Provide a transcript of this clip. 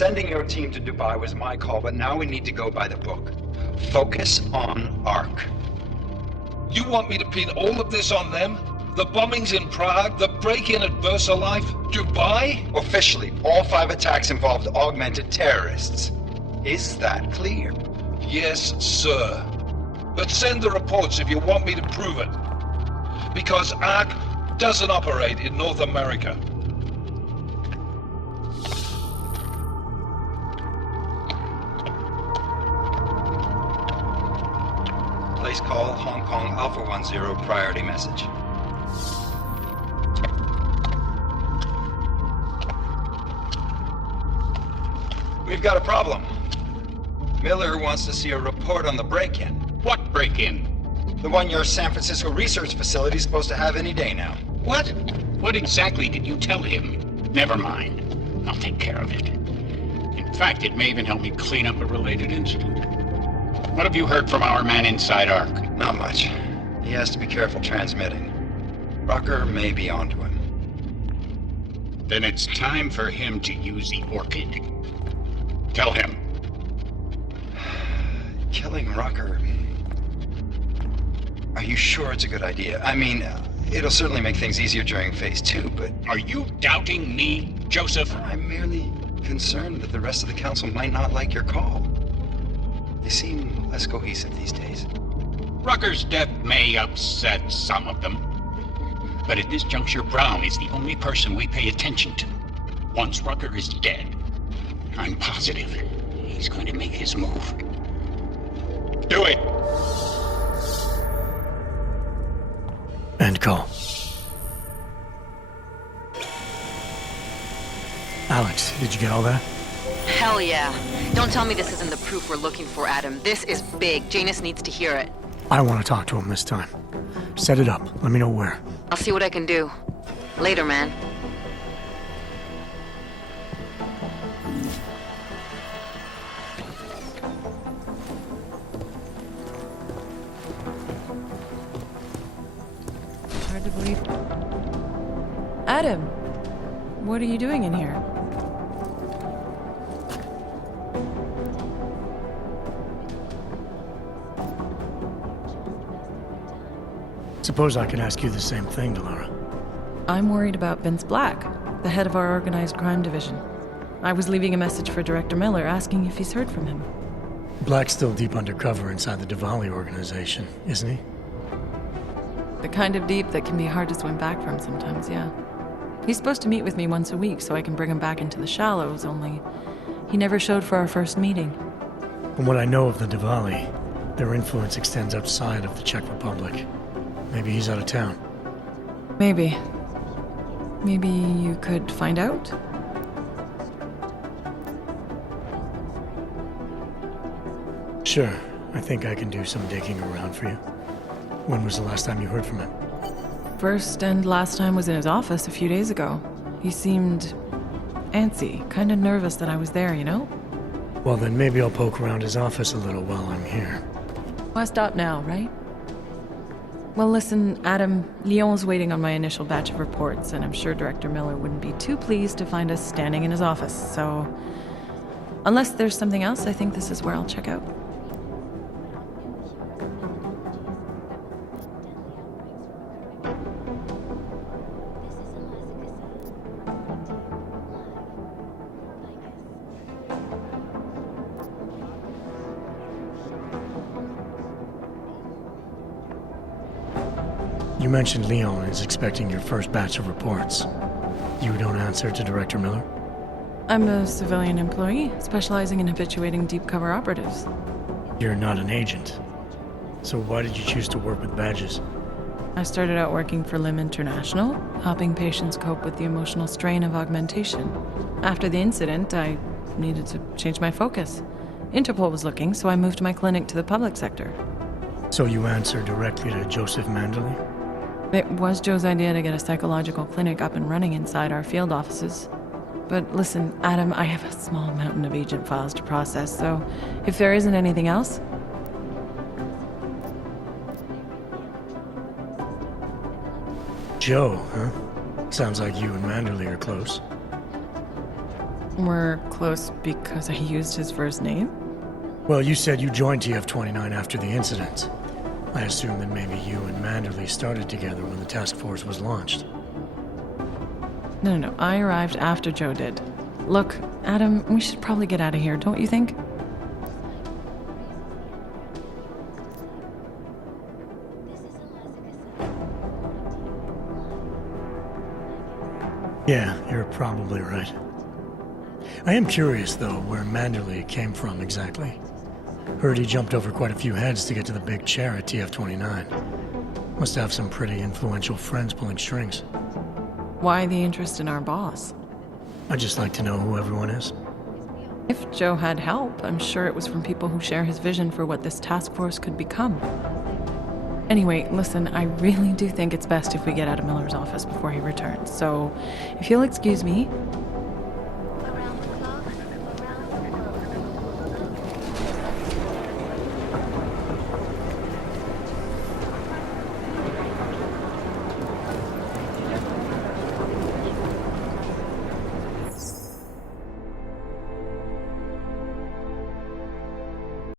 Sending your team to Dubai was my call, but now we need to go by the book. Focus on Ark. You want me to pin all of this on them? The bombings in Prague, the break-in at VersaLife, Dubai? Officially, all 5 attacks involved augmented terrorists. Is that clear? Yes, sir. But send the reports if you want me to prove it. Because Ark doesn't operate in North America. Place call, Hong Kong Alpha 10, priority message. We've got a problem. Miller wants to see a report on the break-in. What break-in? The one your San Francisco research facility is supposed to have any day now. What? What exactly did you tell him? Never mind. I'll take care of it. In fact, it may even help me clean up a related incident. What have you heard from our man inside Ark? Not much. He has to be careful transmitting. Rucker may be onto him. Then it's time for him to use the Orchid. Tell him. Killing Rucker... Are you sure it's a good idea? I mean, it'll certainly make things easier during Phase 2, but... Are you doubting me, Joseph? I'm merely concerned that the rest of the Council might not like your call. They seem less cohesive these days. Rucker's death may upset some of them. But at this juncture, Brown is the only person we pay attention to. Once Rucker is dead, I'm positive he's going to make his move. Do it! End call. Alex, did you get all that? Hell yeah. Don't tell me this isn't the proof we're looking for, Adam. This is big. Janus needs to hear it. I want to talk to him this time. Set it up. Let me know where. I'll see what I can do. Later, man. Hard to believe. Adam, what are you doing in here? Suppose I could ask you the same thing, Delara. I'm worried about Vince Black, the head of our organized crime division. I was leaving a message for Director Miller asking if he's heard from him. Black's still deep undercover inside the Diwali organization, isn't he? The kind of deep that can be hard to swim back from sometimes, yeah. He's supposed to meet with me once a week so I can bring him back into the shallows, only he never showed for our first meeting. From what I know of the Diwali, their influence extends outside of the Czech Republic. Maybe he's out of town. Maybe. Maybe you could find out? Sure. I think I can do some digging around for you. When was the last time you heard from him? First and last time was in his office a few days ago. He seemed antsy, kind of nervous that I was there, you know? Well, then maybe I'll poke around his office a little while I'm here. Why stop now, right? Well, listen, Adam, Lyon's waiting on my initial batch of reports, and I'm sure Director Miller wouldn't be too pleased to find us standing in his office, so... Unless there's something else, I think this is where I'll check out. You mentioned Leon is expecting your first batch of reports. You don't answer to Director Miller? I'm a civilian employee, specializing in habituating deep cover operatives. You're not an agent. So why did you choose to work with badges? I started out working for LIM International, helping patients cope with the emotional strain of augmentation. After the incident, I needed to change my focus. Interpol was looking, so I moved my clinic to the public sector. So you answer directly to Joseph Mandley? It was Joe's idea to get a psychological clinic up and running inside our field offices. But listen, Adam, I have a small mountain of agent files to process, so if there isn't anything else... Joe, huh? Sounds like you and Manderley are close. We're close because I used his first name? Well, you said you joined TF-29 after the incident. I assume that maybe you and Manderley started together when the task force was launched. No. I arrived after Joe did. Look, Adam, we should probably get out of here, don't you think? Yeah, you're probably right. I am curious, though, where Manderley came from exactly. Heard he jumped over quite a few heads to get to the big chair at TF-29. Must have some pretty influential friends pulling strings. Why the interest in our boss? I'd just like to know who everyone is. If Joe had help, I'm sure it was from people who share his vision for what this task force could become. Anyway, listen, I really do think it's best if we get out of Miller's office before he returns, so if you'll excuse me,